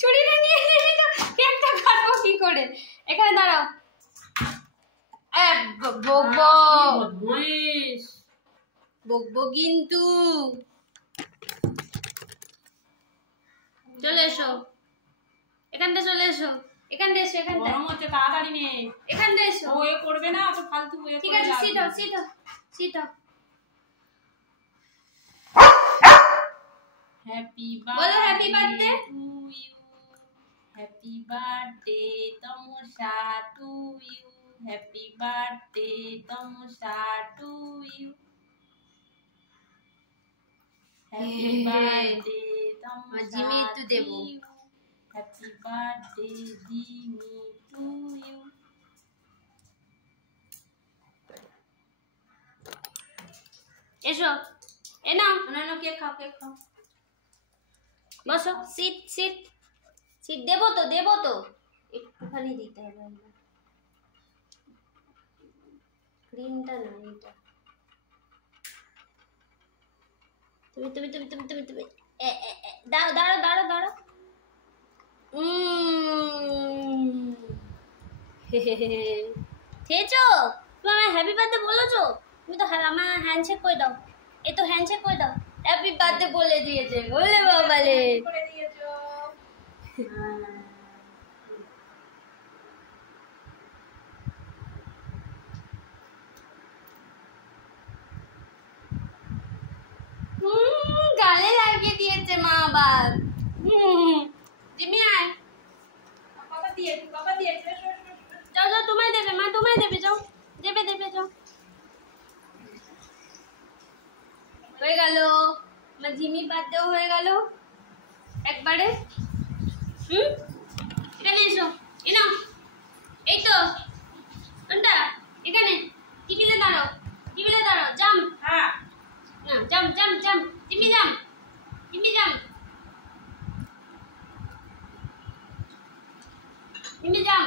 ছুরিটা নিয়ে এলি তো কেকটা কাটবো কি করে? এখানে দাঁড়াও। বকবো বকবো কিন্তু। চলে এসো এখানটা, চলে এসো এখানটা, এসো এখানটা। গরম হচ্ছে, তাড়াতাড়ি নে। এখানটা এসো। ও এ করবে না, অত ফালতু এ। ঠিক আছে, সিট দাও, সিট দাও, সিট দাও। হ্যাপি বলো happy birthday to you. Happy birthday Tamasa to you. Happy birthday Tamasa to you. Happy birthday Tamasa. Jimmy একটু দেবো। Happy birthday Jimmy to you. এসো, এ নাও। না না, কেক খাও, কেক খাও। বসো, সিট সিট সিট। দেবো তো, দেবো তো, একটুখানি দিতে হবে। ক্রিমটা না, এটা। তুমি তুমি তুমি তুমি তুমি তুমি দাঁড়ো দাঁড়ো দাঁড়ো দাঁড়ো। খেয়েছো? তুমি আমার হ্যাপি বার্থডে বলেছো? তুমি তো আমার হ্যান্ডশেক করে দাও। এই তো হ্যান্ডশেক করে দাও। হ্যাপি বার্থডে বলে দিয়েছে। বলে বাবালে করে দিয়েছো। গালে লাগিয়ে দিয়েছে মা আবার। জিমি আয়। বাবা দিয়েছে, বাবা দিয়েছে। যাও যাও, তোমায় দেবে মা, তোমায় দেবে, যাও। দেবে দেবে, যাও। হয়ে গেল আমার জিমি বার্থডেও হয়ে গেল একবারে। এখানে এসো, এ নাও। এই তো কোনটা? এখানে টিভিতে দাঁড়াও, টিভিতে দাঁড়াও। জাম। হ্যাঁ, না, জাম জাম জাম। জিমি জাম, জিমি জাম, জিমি জাম।